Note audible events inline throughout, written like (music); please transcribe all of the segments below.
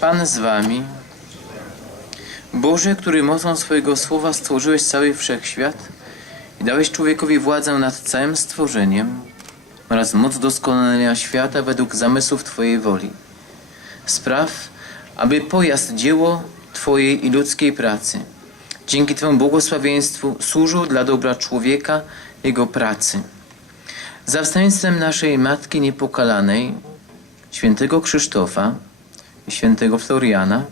Pan z wami. Boże, który mocą swojego słowa stworzyłeś cały wszechświat i dałeś człowiekowi władzę nad całym stworzeniem oraz moc doskonalenia świata według zamysłów Twojej woli. Spraw, aby pojazd dzieło Twojej i ludzkiej pracy dzięki Twemu błogosławieństwu służył dla dobra człowieka, jego pracy. Za wstaństwem naszej Matki Niepokalanej, świętego Krzysztofa świętego Floriana,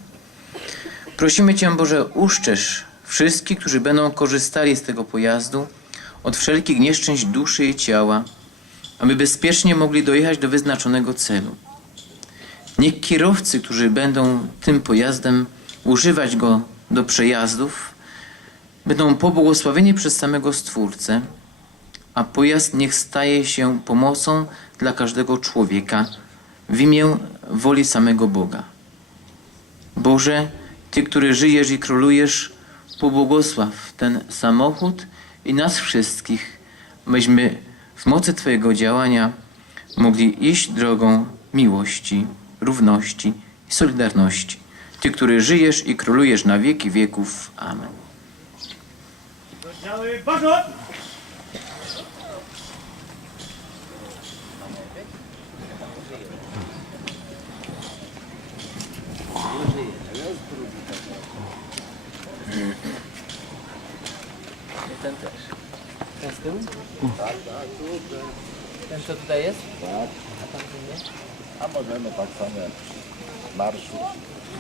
prosimy Cię, Boże, uszczesz wszystkich, którzy będą korzystali z tego pojazdu od wszelkich nieszczęść duszy i ciała, aby bezpiecznie mogli dojechać do wyznaczonego celu. Niech kierowcy, którzy będą tym pojazdem używać go do przejazdów, będą pobłogosławieni przez samego Stwórcę, a pojazd niech staje się pomocą dla każdego człowieka w imię woli samego Boga. Boże, Ty, który żyjesz i królujesz, pobłogosław ten samochód i nas wszystkich, myśmy w mocy Twojego działania mogli iść drogą miłości, równości i solidarności. Ty, który żyjesz i królujesz na wieki wieków. Amen. Ten z tyłu? Tak, tak, Ten co tutaj jest? Tak, A tam nie? a możemy tak samo jak marszu.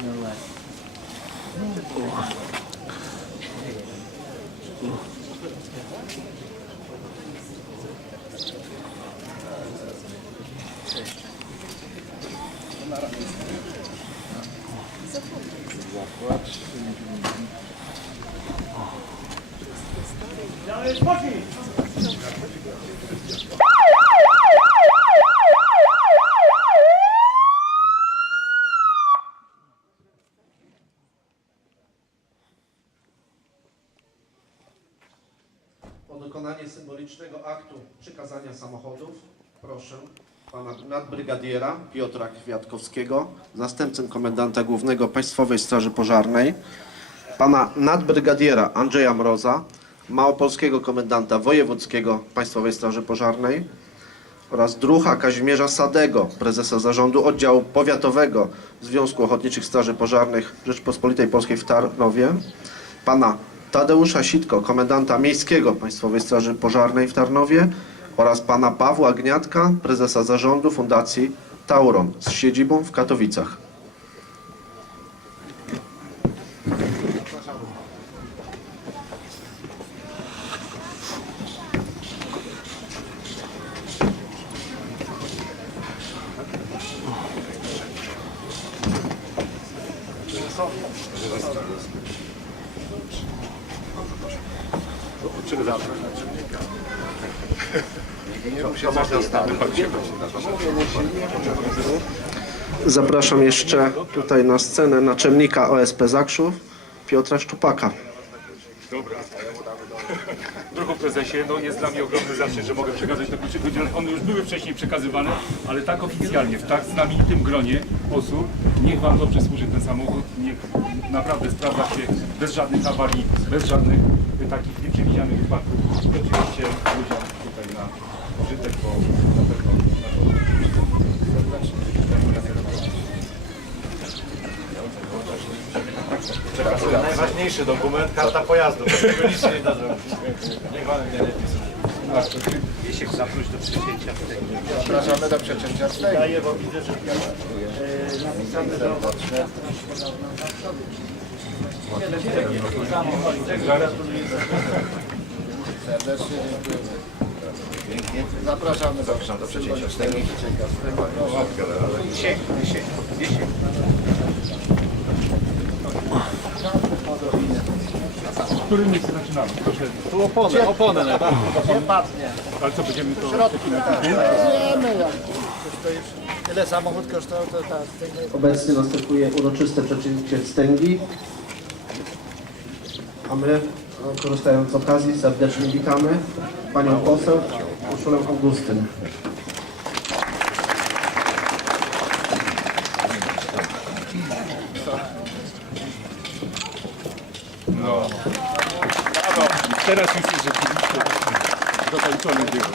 No właśnie. Oddziały spokój! O dokonanie symbolicznego aktu przekazania samochodów proszę pana nadbrygadiera Piotra Kwiatkowskiego, zastępcę komendanta głównego Państwowej Straży Pożarnej, pana nadbrygadiera Andrzeja Mroza, małopolskiego komendanta wojewódzkiego Państwowej Straży Pożarnej oraz druha Kazimierza Sadego, prezesa zarządu oddziału powiatowego Związku Ochotniczych Straży Pożarnych Rzeczpospolitej Polskiej w Tarnowie, pana Tadeusza Sitko, komendanta miejskiego Państwowej Straży Pożarnej w Tarnowie oraz pana Pawła Gniatka, prezesa zarządu Fundacji Tauron z siedzibą w Katowicach. Zapraszam jeszcze tutaj na scenę naczelnika OSP Zakrzów, Piotra Szczupaka. (laughs) Druhu prezesie, no jest dla mnie ogromny zaszczyt, że mogę przekazać te chociaż one już były wcześniej przekazywane, ale tak oficjalnie, w tak znamienitym gronie osób. Niech Wam dobrze służy ten samochód, niech naprawdę sprawdza się bez żadnych awarii, bez żadnych takich nieprzewidzianych wypadków. Oczywiście ludziom tutaj na użytek, bo na pewno na to Najważniejszy dokument, karta pojazdu. Tego nic się nie da zrobić. Niech pan mnie lepiej Jeśli zapróć do przecięcia Zapraszamy do przecięcia wstęgu. daję, bo widzę, że e, napisane do Serdecznie dziękujemy. Zapraszamy do, do przecięcia wstęgu. Dzisiaj, dzisiaj, dzisiaj. Którym miejscu zaczynamy? Proszę, Tu opony, opony najpierw. ale co będziemy to... Wiemy jak. Tyle samochód kosztował, to ta Obecnie następuje uroczyste przecięcie wstęgi, a my, e, korzystając z okazji, serdecznie witamy panią poseł Urszulę Augustyn. No. Teraz już rzeczywiście dokończony dzieło.